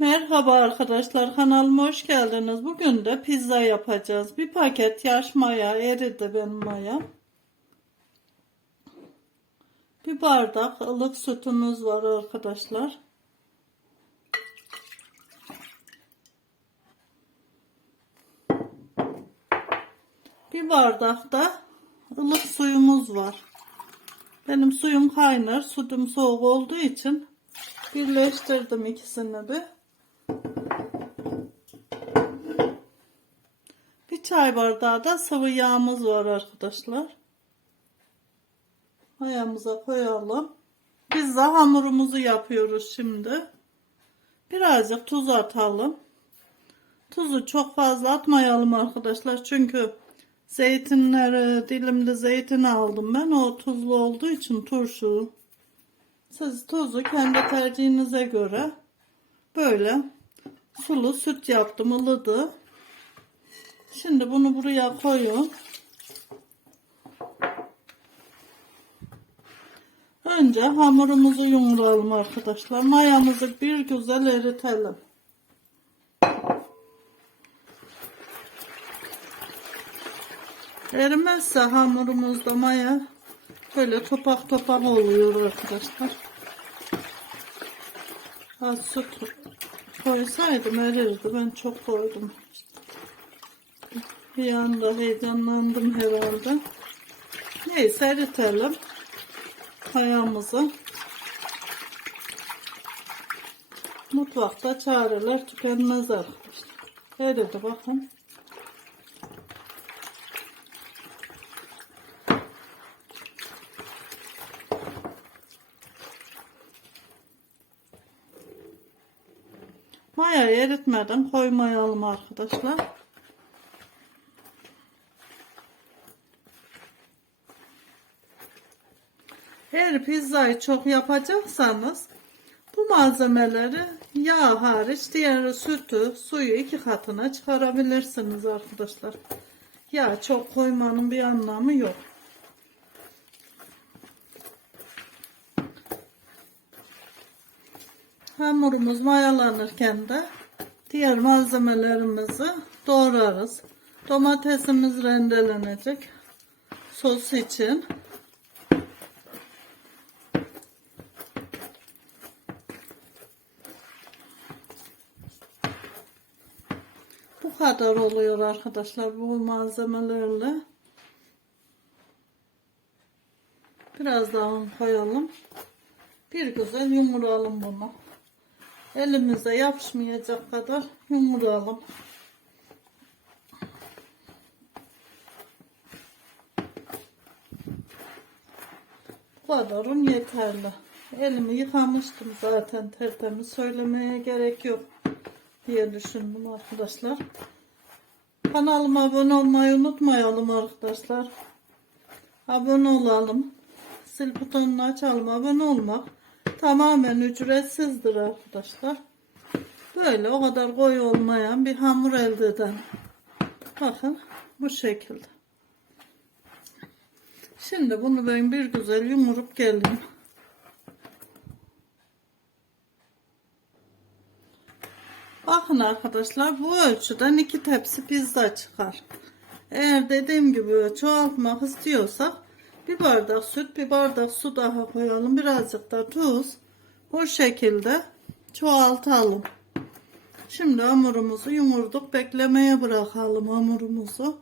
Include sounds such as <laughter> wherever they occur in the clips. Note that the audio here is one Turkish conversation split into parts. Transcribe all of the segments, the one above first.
Merhaba arkadaşlar kanalıma hoş geldiniz. Bugün de pizza yapacağız. Bir paket yaş maya eridi benim maya. Bir bardak ılık sütümüz var arkadaşlar. Bir bardak da ılık suyumuz var. Benim suyum kaynar, sütüm soğuk olduğu için birleştirdim ikisini bir. Bir çay bardağı da sıvı yağımız var arkadaşlar. Mayamıza koyalım. Pizza hamurumuzu yapıyoruz şimdi. Birazcık tuz atalım. Tuzu çok fazla atmayalım arkadaşlar. Çünkü zeytinleri dilimli zeytin aldım ben. O tuzlu olduğu için turşu. Siz tuzu kendi tercihinize göre böyle sulu süt yaptım ılıdı. Şimdi bunu buraya koyun. Önce hamurumuzu yumuralım arkadaşlar. Mayamızı bir güzel eritelim. Erimezse hamurumuzda maya böyle topak topak oluyor arkadaşlar. Az süt koysaydım erirdi. Ben çok koydum. Bir heyecanlandım herhalde. Neyse eritelim. Ayağımızı. Mutfakta çareler tükenmez arkadaşlar. Eridi bakın. Maya eritmeden koymayalım arkadaşlar. Eğer pizzayı çok yapacaksanız bu malzemeleri yağ hariç diğer sütü, suyu iki katına çıkarabilirsiniz arkadaşlar. Yağ çok koymanın bir anlamı yok. Hamurumuz mayalanırken de diğer malzemelerimizi doğrarız. Domatesimiz rendelenecek sos için. Bu kadar oluyor arkadaşlar bu malzemelerle. Biraz daha un koyalım. Bir güzel yumuralım bunu. Elimize yapışmayacak kadar yumuralım. Bu kadar un yeterli. Elimi yıkamıştım zaten tertemiz söylemeye gerek yok diye düşündüm arkadaşlar. Kanalıma abone olmayı unutmayalım arkadaşlar. Abone olalım. Sil butonunu açalım. Abone olmak tamamen ücretsizdir arkadaşlar. Böyle o kadar koyu olmayan bir hamur elde eden. Bakın bu şekilde. Şimdi bunu ben bir güzel yumurup geldim. Bakın arkadaşlar bu ölçüden iki tepsi pizza çıkar. Eğer dediğim gibi çoğaltmak istiyorsak bir bardak süt bir bardak su daha koyalım. Birazcık da tuz. Bu şekilde çoğaltalım. Şimdi hamurumuzu yumurduk. Beklemeye bırakalım hamurumuzu.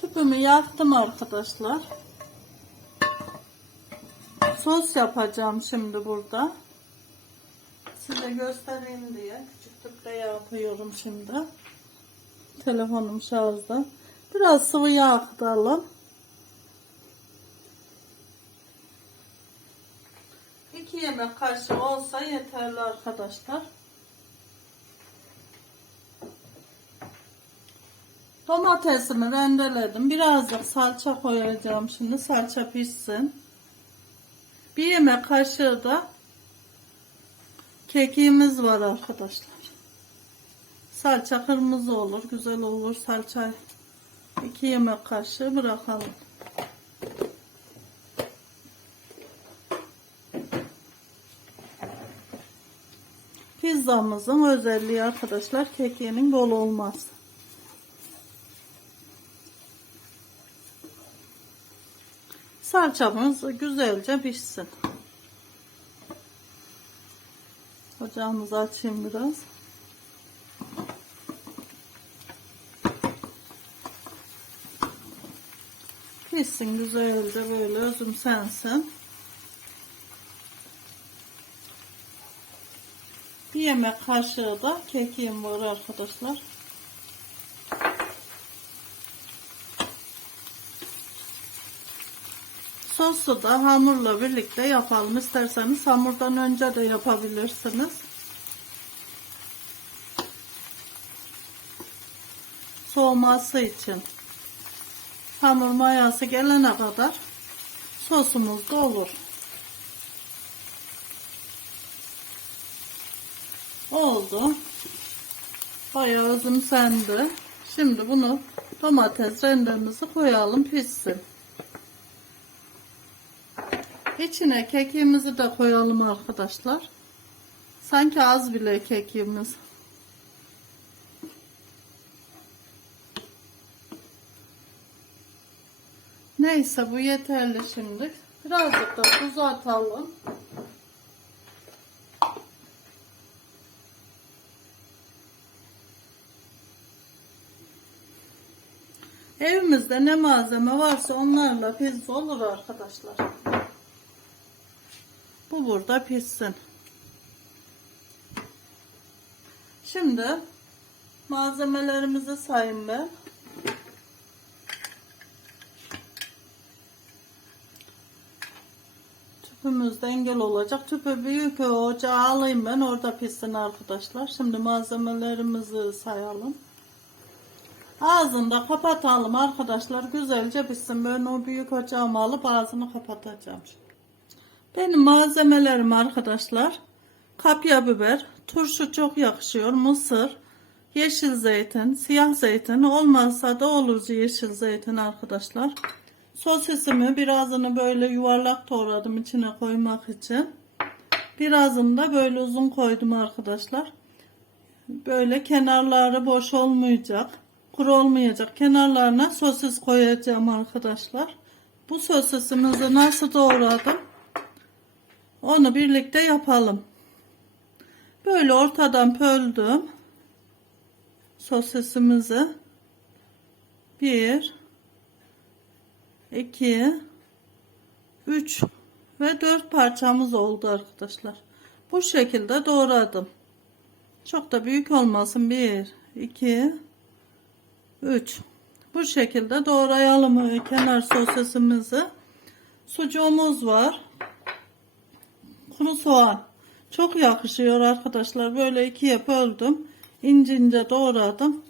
Tüpümü yaktım arkadaşlar. Sos yapacağım şimdi burada. Size göstereyim diye küçük tüpte yapıyorum şimdi. Telefonum şarjda. Biraz sıvı yağ aktaralım. 2 yemek kaşığı olsa yeterli arkadaşlar. Domatesimi rendeledim. Birazcık salça koyacağım şimdi. Salça pişsin. Bir yemek kaşığı da kekiğimiz var arkadaşlar. Salça kırmızı olur. Güzel olur. Salça 2 yemek kaşığı bırakalım. Pizzamızın özelliği arkadaşlar kekiğinin bol olması. Salçamız güzelce pişsin. Ocağımızı açayım biraz. Pişsin güzelce böyle özüm sensin. Bir yemek kaşığı da kekiğim var arkadaşlar. Sosu da hamurla birlikte yapalım. İsterseniz hamurdan önce de yapabilirsiniz. Soğuması için. Hamur mayası gelene kadar sosumuz da olur. Oldu. Bayağı özümsendi. Şimdi bunu domates rendemizi koyalım pişsin. İçine kekiğimizi de koyalım arkadaşlar. Sanki az bile kekiğimiz. Neyse bu yeterli şimdi. Birazcık da tuz atalım. Evimizde ne malzeme varsa onlarla pizza olur arkadaşlar. Bu burada pişsin. Şimdi malzemelerimizi sayayım ben. Tüpümüz de engel olacak. Tüpü büyük ocağa alayım ben. Orada pişsin arkadaşlar. Şimdi malzemelerimizi sayalım. Ağzını da kapatalım arkadaşlar. Güzelce pişsin. Ben o büyük ocağımı alıp ağzını kapatacağım. Benim malzemelerim arkadaşlar. Kapya biber, turşu çok yakışıyor, mısır, yeşil zeytin, siyah zeytin, olmazsa da olur yeşil zeytin arkadaşlar. Sosisimi birazını böyle yuvarlak doğradım içine koymak için. Birazını da böyle uzun koydum arkadaşlar. Böyle kenarları boş olmayacak, kuru olmayacak. Kenarlarına sosis koyacağım arkadaşlar. Bu sosisimizi nasıl doğradım? Onu birlikte yapalım. Böyle ortadan pöldüm. Sosisimizi. Bir, iki, üç ve dört parçamız oldu arkadaşlar. Bu şekilde doğradım. Çok da büyük olmasın. Bir, iki, üç. Bu şekilde doğrayalım kenar sosisimizi. Sucuğumuz var kuru soğan. Çok yakışıyor arkadaşlar. Böyle ikiye böldüm. İnce ince doğradım.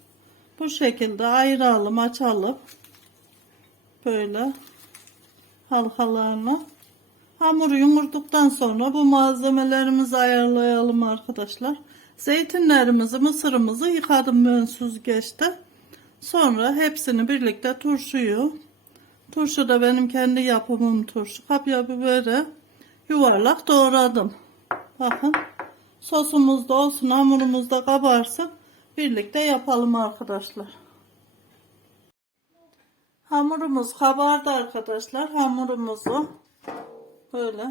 Bu şekilde ayıralım, açalım. Böyle halkalarını. Hamuru yumurduktan sonra bu malzemelerimizi ayarlayalım arkadaşlar. Zeytinlerimizi, mısırımızı yıkadım ben süzgeçte. Sonra hepsini birlikte turşuyu. Turşu da benim kendi yapımım turşu. Kapya biberi yuvarlak doğradım. Bakın sosumuz da olsun hamurumuz da kabarsın. Birlikte yapalım arkadaşlar. Hamurumuz kabardı arkadaşlar. Hamurumuzu böyle.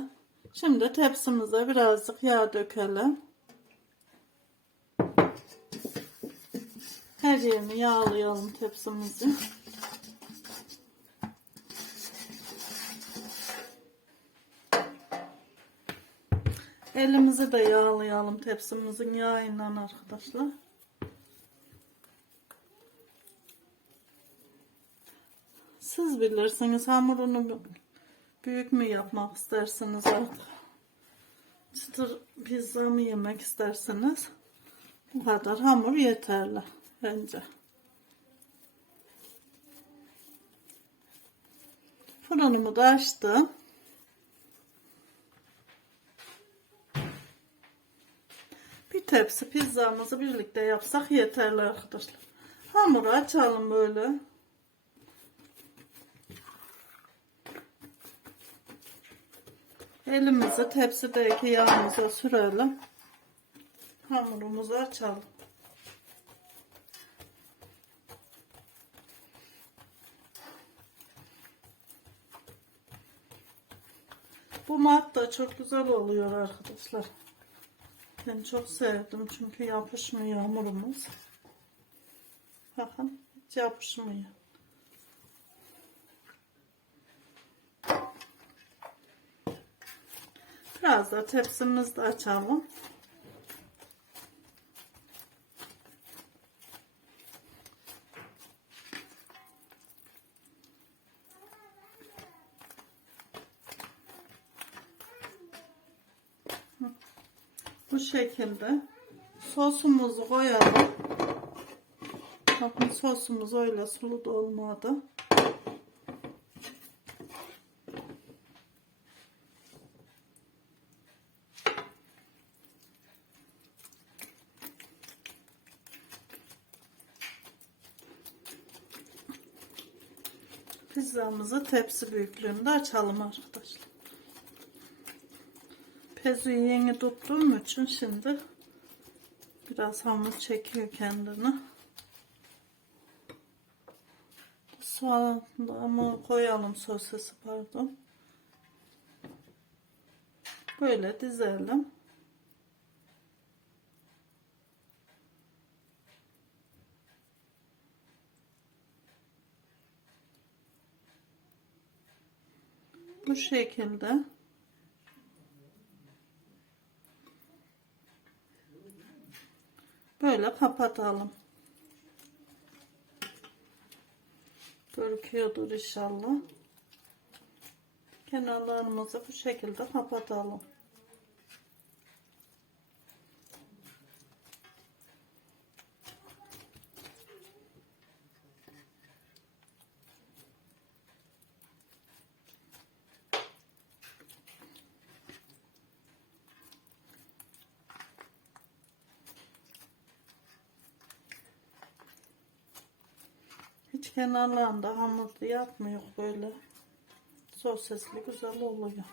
Şimdi tepsimize birazcık yağ dökelim. Her yerini yağlayalım tepsimizin. Elimizi de yağlayalım tepsimizin yağıyla arkadaşlar. Siz bilirsiniz hamurunu büyük mü yapmak istersiniz artık. Çıtır pizza mı yemek isterseniz bu kadar hamur yeterli bence. Fırınımı da açtım. Bir tepsi pizzamızı birlikte yapsak yeterli arkadaşlar. Hamuru açalım böyle. Elimizi tepsideki yağımıza sürelim. hamurumuzu açalım. Bu mat da çok güzel oluyor arkadaşlar. Ben çok sevdim çünkü yapışmıyor hamurumuz. Bakın hiç yapışmıyor. Biraz da tepsimizi açalım. Bu şekilde sosumuzu koyalım. Bakın sosumuz öyle sulu da olmadı. Pizzamızı tepsi büyüklüğünde açalım arkadaşlar. Pezuyu yeni tuttuğum için şimdi biraz hamur çekiyor kendini. Soğanımı koyalım sosisi pardon. Böyle dizelim. Bu şekilde. Böyle kapatalım. Görüküyordur inşallah. Kenarlarımızı bu şekilde kapatalım. Hiç kenarlarında hamurlu yapmıyor böyle. Sosisli güzel oluyor.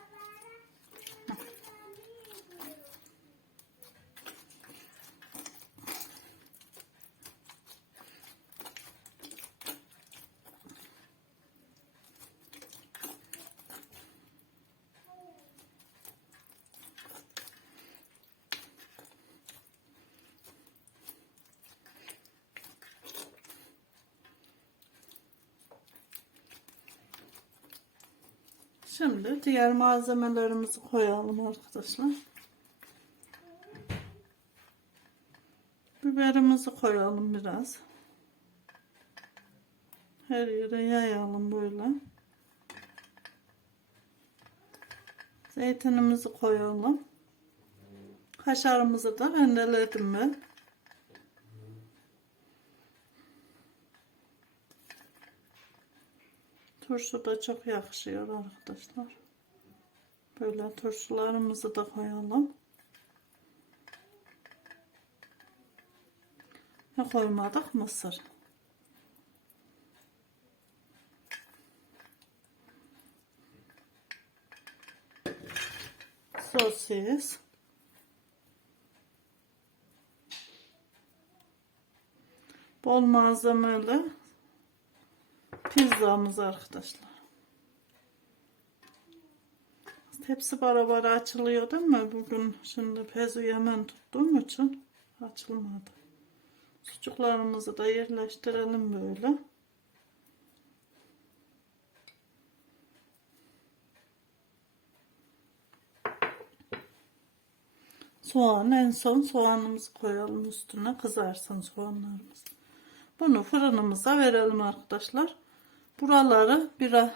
Şimdi diğer malzemelerimizi koyalım arkadaşlar. Biberimizi koyalım biraz. Her yere yayalım böyle. Zeytinimizi koyalım. Kaşarımızı da rendeledim ben. Turşu da çok yakışıyor arkadaşlar. Böyle turşularımızı da koyalım. Ne koymadık? Mısır. Sosis. Bol malzemeli pizzamız arkadaşlar. Hepsi beraber açılıyor değil mi? Bugün şimdi pezu yemen tuttuğum için açılmadı. Sucuklarımızı da yerleştirelim böyle. Soğan en son soğanımızı koyalım üstüne kızarsın soğanlarımız. Bunu fırınımıza verelim arkadaşlar. Buraları biraz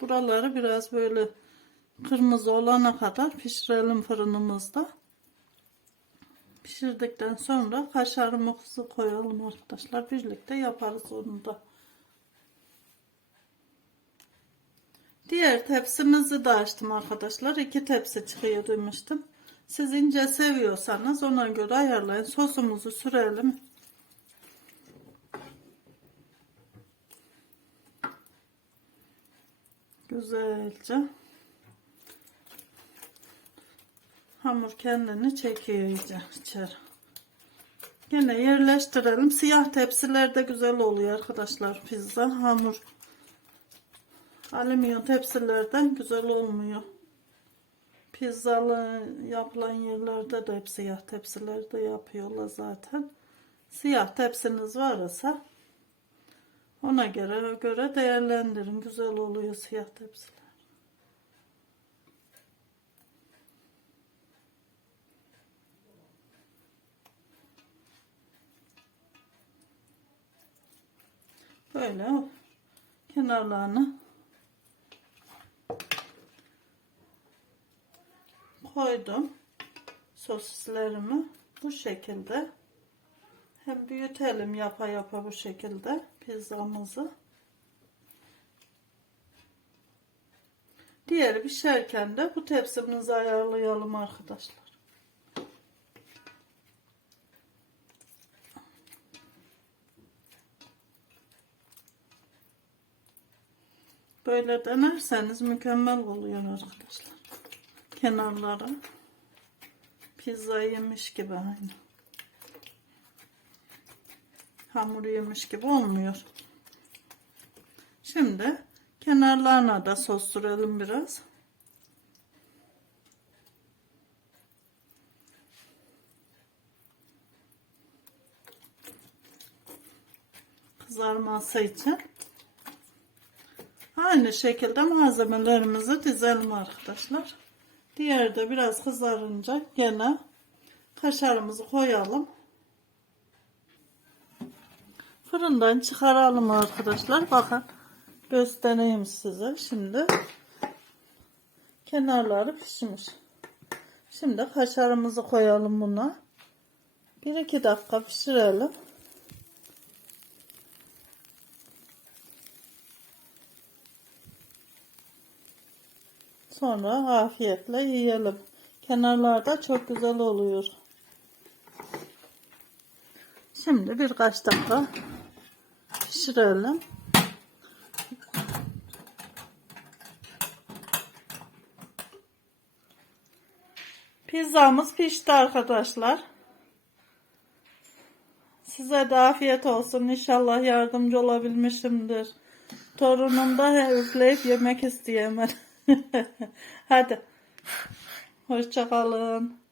buraları biraz böyle kırmızı olana kadar pişirelim fırınımızda. Pişirdikten sonra kaşarımızı koyalım arkadaşlar. Birlikte yaparız onu da. Diğer tepsimizi de açtım arkadaşlar. İki tepsi çıkıyor demiştim. Siz ince seviyorsanız ona göre ayarlayın. Sosumuzu sürelim. Güzelce. Hamur kendini çekiyor iyice içeri. Yine yerleştirelim. Siyah tepsiler de güzel oluyor arkadaşlar. Pizza hamur. Alüminyum tepsilerden güzel olmuyor. Pizzalı yapılan yerlerde de hep siyah tepsilerde yapıyorlar zaten. Siyah tepsiniz varsa ona göre göre değerlendirin. Güzel oluyor siyah tepsiler. Böyle kenarlarını koydum sosislerimi bu şekilde hem büyütelim yapa yapa bu şekilde pizzamızı. Diğeri pişerken de bu tepsimizi ayarlayalım arkadaşlar. Böyle denerseniz mükemmel oluyor arkadaşlar. Kenarları pizza yemiş gibi aynı. Hamur yemiş gibi olmuyor. Şimdi kenarlarına da sos sürelim biraz. Kızarması için. Aynı şekilde malzemelerimizi dizelim arkadaşlar. Diğeri de biraz kızarınca gene kaşarımızı koyalım. Fırından çıkaralım arkadaşlar. Bakın göstereyim size. Şimdi kenarları pişmiş. Şimdi kaşarımızı koyalım buna. 1-2 dakika pişirelim. Sonra afiyetle yiyelim. Kenarlarda çok güzel oluyor. Şimdi birkaç dakika pişirelim. Pizzamız pişti arkadaşlar. Size de afiyet olsun. İnşallah yardımcı olabilmişimdir. Torunum da üfleyip yemek isteyemez. <laughs> Hadi. Hoşça kalın.